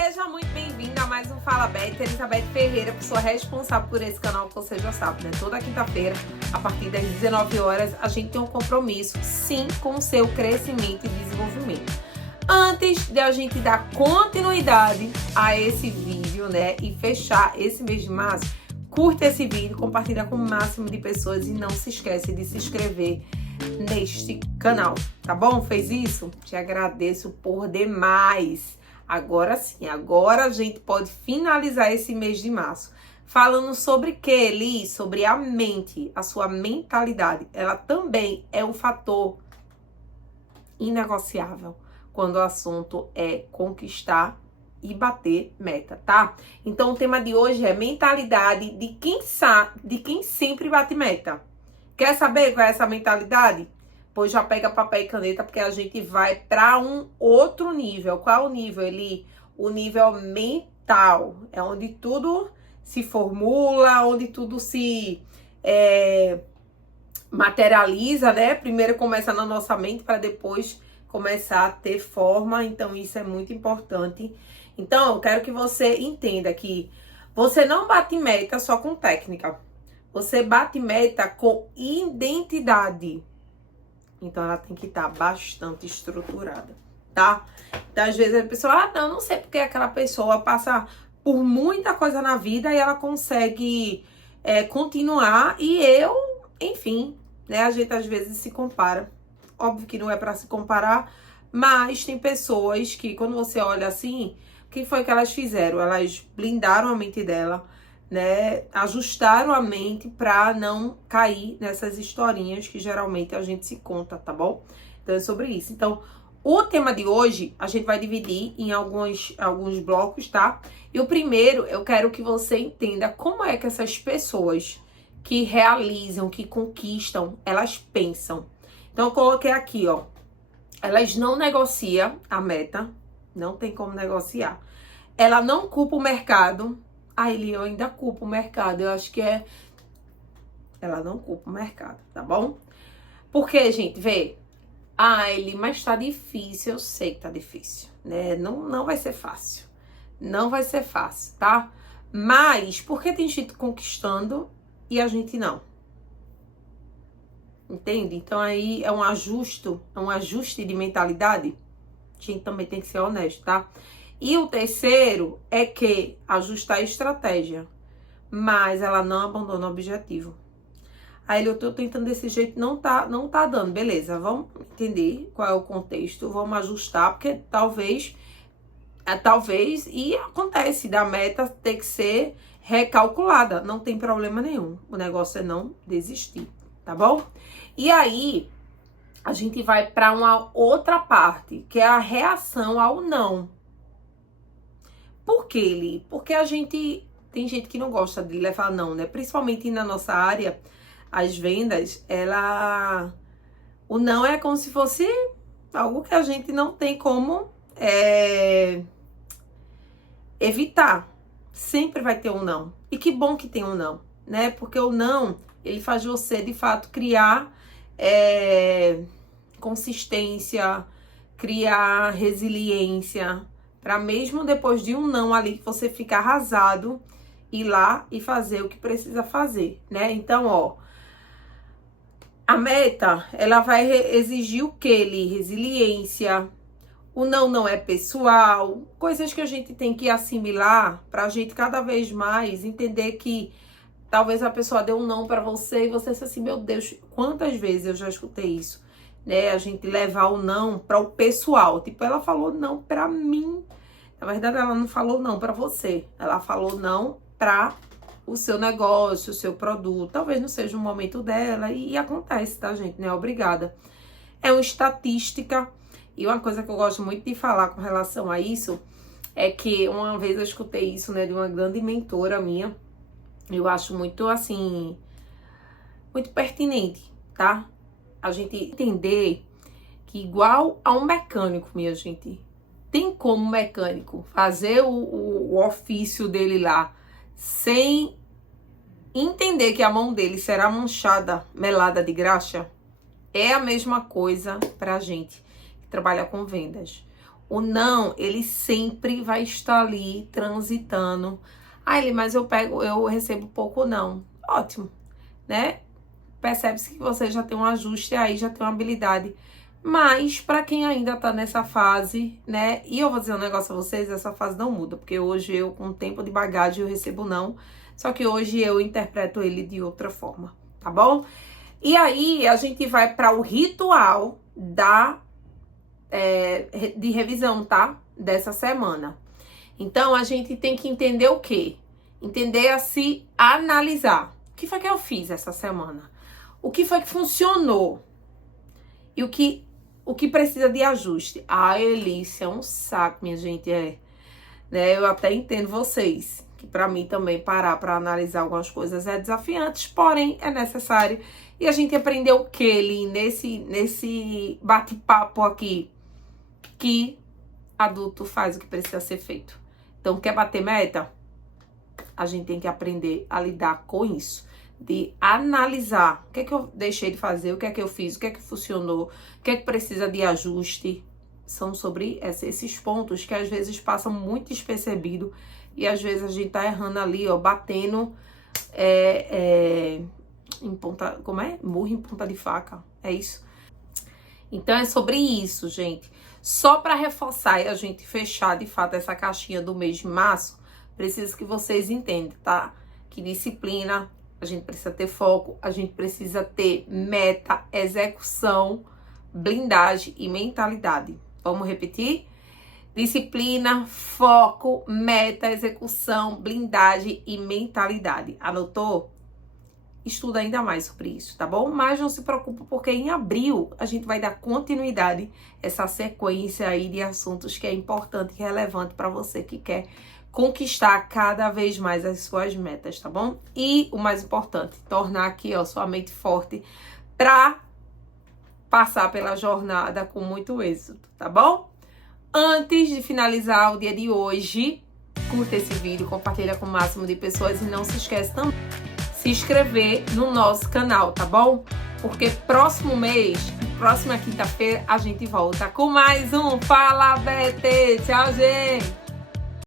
Seja muito bem-vinda a mais um Fala Beth. Elizabeth Ferreira, pessoa responsável por esse canal, que você já sabe, né? Toda quinta-feira, a partir das 19 horas, a gente tem um compromisso, sim, com o seu crescimento e desenvolvimento. Antes de a gente dar continuidade a esse vídeo, né, e fechar esse mês de março, curta esse vídeo, compartilha com o máximo de pessoas e não se esquece de se inscrever neste canal, tá bom? Fez isso? Te agradeço por demais. Agora sim, agora a gente pode finalizar esse mês de março. Falando sobre o que, Eli? Sobre a mente, a sua mentalidade. Ela também é um fator inegociável quando o assunto é conquistar e bater meta, tá? Então o tema de hoje é mentalidade de quem sabe, de quem sempre bate meta. Quer saber qual é essa mentalidade? Pois já pega papel e caneta, porque a gente vai para um outro nível. Qual é o nível, Eli? O nível mental. É onde tudo se formula, onde tudo se materializa, né? Primeiro começa na nossa mente para depois começar a ter forma. Então isso é muito importante. Então eu quero que você entenda que você não bate meta só com técnica. Você bate meta com identidade. Então, ela tem que estar bastante estruturada, tá? Então, às vezes, a pessoa, não sei porque aquela pessoa passa por muita coisa na vida e ela consegue continuar. E eu, enfim, né? A gente, às vezes, se compara. Óbvio que não é pra se comparar, mas tem pessoas que, quando você olha assim, o que foi que elas fizeram? Elas blindaram a mente dela, né, ajustaram a mente para não cair nessas historinhas que geralmente a gente se conta, tá bom? Então é sobre isso. Então, o tema de hoje a gente vai dividir em alguns blocos, tá? E o primeiro, eu quero que você entenda como é que essas pessoas que realizam, que conquistam, elas pensam. Então eu coloquei aqui, ó, elas não negociam a meta, não tem como negociar. Ela não culpa o mercado. Eli, eu ainda culpo o mercado. Eu acho que ela não culpa o mercado, tá bom? Porque, gente, vê. Eli, mas tá difícil. Eu sei que tá difícil, né? Não vai ser fácil. Não vai ser fácil, tá? Mas, por que tem gente conquistando e a gente não? Entende? Então, aí é um ajuste de mentalidade. A gente também tem que ser honesto, tá? E o terceiro é que ajustar a estratégia, mas ela não abandona o objetivo. Aí eu tô tentando desse jeito, não tá dando. Beleza, vamos entender qual é o contexto, vamos ajustar, porque talvez, e acontece da meta ter que ser recalculada, não tem problema nenhum. O negócio é não desistir, tá bom? E aí, a gente vai para uma outra parte, que é a reação ao não. Por quê, Li? Porque tem gente que não gosta de levar não, né? Principalmente na nossa área, as vendas, o não é como se fosse algo que a gente não tem como evitar. Sempre vai ter um não. E que bom que tem um não, né? Porque o não, ele faz você, de fato, criar consistência, criar resiliência, para mesmo depois de um não ali, que você fica arrasado, ir lá e fazer o que precisa fazer, né? Então, ó, a meta, ela vai exigir o quê, Li? Resiliência. O não é pessoal. Coisas que a gente tem que assimilar pra gente cada vez mais entender que talvez a pessoa dê um não pra você e você disse assim, meu Deus, quantas vezes eu já escutei isso, né? A gente levar o não para o pessoal. Tipo, ela falou não pra mim. Na verdade, ela não falou não pra você. Ela falou não pra o seu negócio, o seu produto. Talvez não seja o momento dela e acontece, tá, gente? Não é obrigada. É uma estatística. E uma coisa que eu gosto muito de falar com relação a isso é que uma vez eu escutei isso, né, de uma grande mentora minha. Eu acho muito, assim, muito pertinente, tá? A gente entender que igual a um mecânico, minha gente, tem como o mecânico fazer o ofício dele lá sem entender que a mão dele será manchada, melada de graxa? É a mesma coisa pra gente que trabalha com vendas. O não, ele sempre vai estar ali transitando. Ah, mas eu recebo pouco não. Ótimo, né? Percebe-se que você já tem um ajuste aí, já tem uma habilidade. Mas, para quem ainda tá nessa fase, né? E eu vou dizer um negócio a vocês, essa fase não muda. Porque hoje eu, com tempo de bagagem, eu recebo não. Só que hoje eu interpreto ele de outra forma, tá bom? E aí, a gente vai para o ritual de revisão, tá? Dessa semana. Então, a gente tem que entender o quê? Entender a se analisar. O que foi que eu fiz essa semana? O que foi que funcionou? E o que precisa de ajuste? Ah, Elícia, é um saco, minha gente, né? Eu até entendo vocês, que para mim também parar para analisar algumas coisas é desafiante, porém é necessário. E a gente aprendeu o que ali nesse bate-papo aqui? Que adulto faz o que precisa ser feito. Então, quer bater meta? A gente tem que aprender a lidar com isso. De analisar o que é que eu deixei de fazer, o que é que eu fiz, o que é que funcionou, o que é que precisa de ajuste. São sobre esses pontos que às vezes passam muito despercebido e às vezes a gente tá errando ali, ó, batendo em ponta, como é? Murro em ponta de faca, é isso? Então é sobre isso, gente. Só para reforçar e a gente fechar de fato essa caixinha do mês de março, preciso que vocês entendam, tá? Que disciplina, a gente precisa ter foco, a gente precisa ter meta, execução, blindagem e mentalidade. Vamos repetir? Disciplina, foco, meta, execução, blindagem e mentalidade. Anotou? Estuda ainda mais sobre isso, tá bom? Mas não se preocupe, porque em abril a gente vai dar continuidade a essa sequência aí de assuntos que é importante e relevante para você que quer conquistar cada vez mais as suas metas, tá bom? E o mais importante, tornar aqui, ó, sua mente forte para passar pela jornada com muito êxito, tá bom? Antes de finalizar o dia de hoje, curta esse vídeo, compartilha com o máximo de pessoas e não se esquece também se inscrever no nosso canal, tá bom? Porque próximo mês, próxima quinta-feira, a gente volta com mais um Fala BT. Tchau, gente!